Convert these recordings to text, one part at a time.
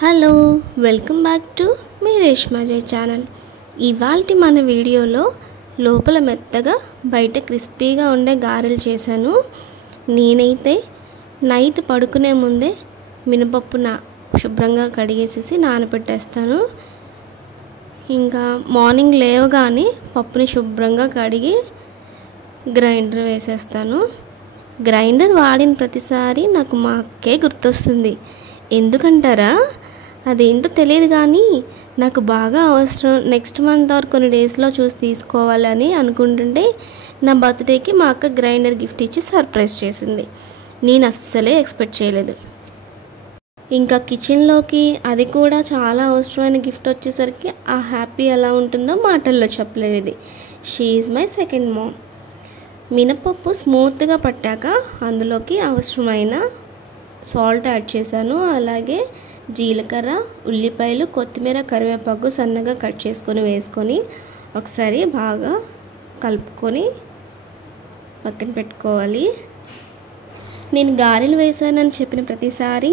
Hello welcome back to me Reshma జై channel. ఇవాల్టి మన వీడియోలో లోపల మెత్తగా బయట క్రిస్పీగా ఉండే గారెలు చేశాను. నేనైతే నైట్ పడుకునే ముందే మినపప్పు శుభ్రంగా కడిగేసేసి నానబెట్టేస్తాను. ఇంకా మార్నింగ్ లేవగానే పప్పుని శుభ్రంగా కడిగి గ్రైండర్ వేసేస్తాను. గ్రైండర్ వాడిన ప్రతిసారి నాకు మా అక్కే గుర్తొస్తుంది. ఎందుకంటారా? అదేంటో తెలియదు కానీ నాకు బాగా అవసరం. నెక్స్ట్ మంత్ ఆర్ కొన్ని డేస్లో చూసి తీసుకోవాలని అనుకుంటుంటే నా బర్త్డేకి మా అక్క గ్రైండర్ గిఫ్ట్ ఇచ్చి సర్ప్రైజ్ చేసింది. నేను అస్సలే ఎక్స్పెక్ట్ చేయలేదు. ఇంకా కిచెన్లోకి అది కూడా చాలా అవసరమైన గిఫ్ట్ వచ్చేసరికి ఆ హ్యాపీ ఎలా ఉంటుందో మాటల్లో చెప్పలేదు. ఇది she is my second mom. మినపప్పు స్మూత్గా పట్టాక అందులోకి అవసరమైన సాల్ట్ యాడ్ చేశాను. అలాగే జీలకర్ర, ఉల్లిపాయలు, కొత్తిమీర, కరివేపాకు సన్నగా కట్ చేసుకొని వేసుకొని ఒకసారి బాగా కలుపుకొని పక్కన పెట్టుకోవాలి. నేను గారెలు వేసానని చెప్పిన ప్రతిసారి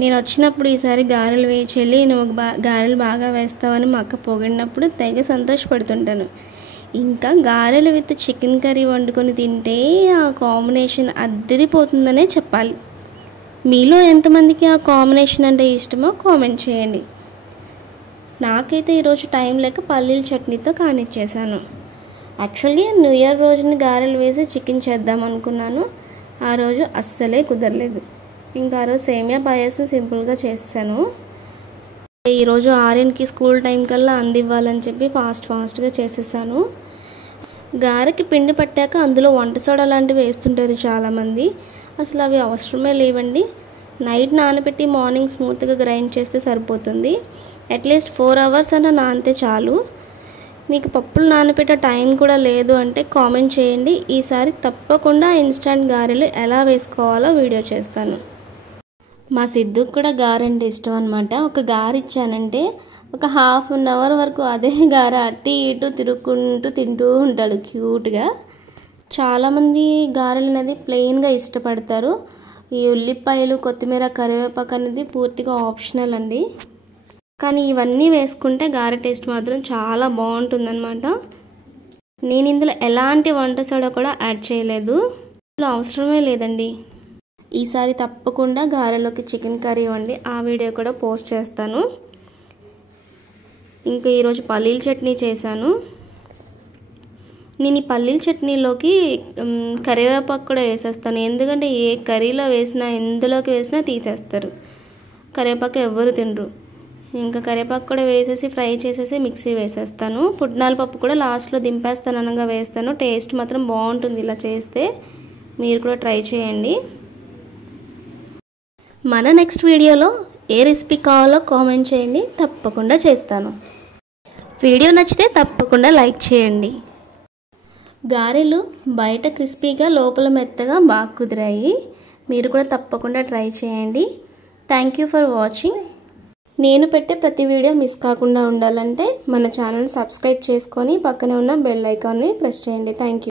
నేను వచ్చినప్పుడు ఈసారి గారెలు చెల్లి నువ్వు గారెలు బాగా వేస్తావని మా అక్క పొగిడినప్పుడు తెగ సంతోషపడుతుంటాను. ఇంకా గారెలు విత్ చికెన్ కర్రీ వండుకొని తింటే ఆ కాంబినేషన్ అద్దరిపోతుందనే చెప్పాలి. మీలో ఎంతమందికి ఆ కాంబినేషన్ అంటే ఇష్టమో కామెంట్ చేయండి. నాకైతే ఈరోజు టైం లేక పల్లీల చట్నీతో కానిచ్చేసాను. యాక్చువల్గా న్యూ ఇయర్ రోజున గారెలు వేసి చికెన్ చేద్దాం అనుకున్నాను. ఆ రోజు అస్సలే కుదరలేదు. ఇంకా ఆ రోజు సేమియా పాయసం సింపుల్గా చేసాను. ఈరోజు ఆర్యన్కి స్కూల్ టైం కల్లా అందివ్వాలని చెప్పి ఫాస్ట్గా చేసేసాను. గారెకి పిండి పట్టాక అందులో వంట సోడా లాంటివి వేస్తుంటారు చాలామంది. అసలు అవి అవసరమే లేవండి. నైట్ నానబెట్టి మార్నింగ్ స్మూత్గా గ్రైండ్ చేస్తే సరిపోతుంది. అట్లీస్ట్ 4 hours అన్నా నానితే చాలు. మీకు పప్పులు నానబెట్టే టైం కూడా లేదు అంటే కామెంట్ చేయండి. ఈసారి తప్పకుండా ఇన్స్టంట్ గారెలు ఎలా వేసుకోవాలో వీడియో చేస్తాను. మా సిద్ధుకు కూడా గారె అంటే ఇష్టం అనమాట. ఒక గారె ఇచ్చానంటే ఒక 1/2 hour వరకు అదే గారె అట్టి ఇటు తిరుగుకుంటూ తింటూ ఉంటాడు క్యూట్గా. చాలామంది గారెలు అనేది ప్లెయిన్గా ఇష్టపడతారు. ఈ ఉల్లిపాయలు, కొత్తిమీర, కరివేపాకు అనేది పూర్తిగా ఆప్షనల్ అండి. కానీ ఇవన్నీ వేసుకుంటే గారె టేస్ట్ మాత్రం చాలా బాగుంటుందన్నమాట. నేను ఇందులో ఎలాంటి వంట సోడా కూడా యాడ్ చేయలేదు. ఇందులో అవసరమే లేదండి. ఈసారి తప్పకుండా గారెలోకి చికెన్ కర్రీ వండి ఆ వీడియో కూడా పోస్ట్ చేస్తాను. ఇంకా ఈరోజు పల్లీల చట్నీ చేశాను. నేను ఈ పల్లీల చట్నీలోకి కరివేపాకు కూడా వేసేస్తాను. ఎందుకంటే ఏ కర్రీలో వేసినా ఎందులోకి వేసినా తీసేస్తారు. కరివేపాకు ఎవ్వరు తినరు. ఇంకా కరివేపాకు కూడా వేసేసి ఫ్రై చేసేసి మిక్సీ వేసేస్తాను. పుట్నాల పప్పు కూడా లాస్ట్లో దింపేస్తాను అనగా వేస్తాను. టేస్ట్ మాత్రం బాగుంటుంది ఇలా చేస్తే. మీరు కూడా ట్రై చేయండి. మన నెక్స్ట్ వీడియోలో ఏ రెసిపీ కావాలో కామెంట్ చేయండి. తప్పకుండా చేస్తాను. వీడియో నచ్చితే తప్పకుండా లైక్ చేయండి. గారెలు బయట క్రిస్పీగా లోపల మెత్తగా బాగా కుదిరాయి. మీరు కూడా తప్పకుండా ట్రై చేయండి. Thank you for watching. నేను పెట్టే ప్రతి వీడియో మిస్ కాకుండా ఉండాలంటే మన ఛానల్ సబ్స్క్రైబ్ చేసుకొని పక్కనే ఉన్న బెల్ ఐకాన్ని ప్రెస్ చేయండి. Thank you.